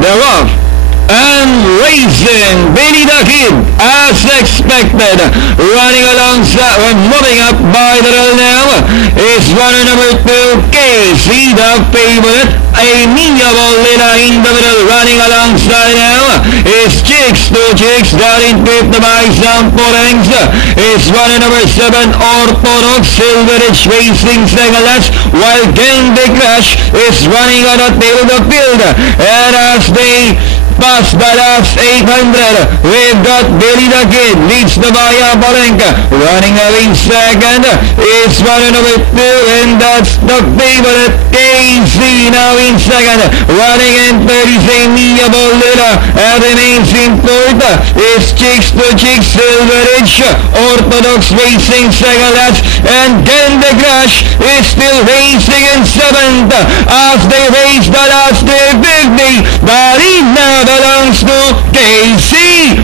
The Rock, and racing Billy the Kid as expected. Running alongside, moving up by the rail now is runner number 2, Casey the favorite. Emilia Bolina in the middle, running alongside now is Chicks, 2 Chicks down in 5th by some Forengs. Is runner number 7, Orthodox Silver Ridge Racing second last, while Candy Crush is running on the tail of the field. And as they past the last 800, we've got Billy the Kid leads the Via Polenka. Running away second is runner number 2, and that's the favorite KC now in second. Running in third is Emilia Bolina, and remains in fourth is Chicks to Chicks Silver Ridge Orthodox Racing second last, and Candy Crush is still racing in seventh as they race the last 350. The lead now belongs to KC.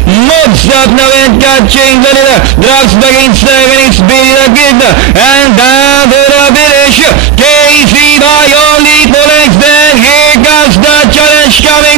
Moves up now and catching the leader. Drops back in second. It's Billy the Kid. And down to the finish. KC by only 2 lengths. Then here comes the challenge coming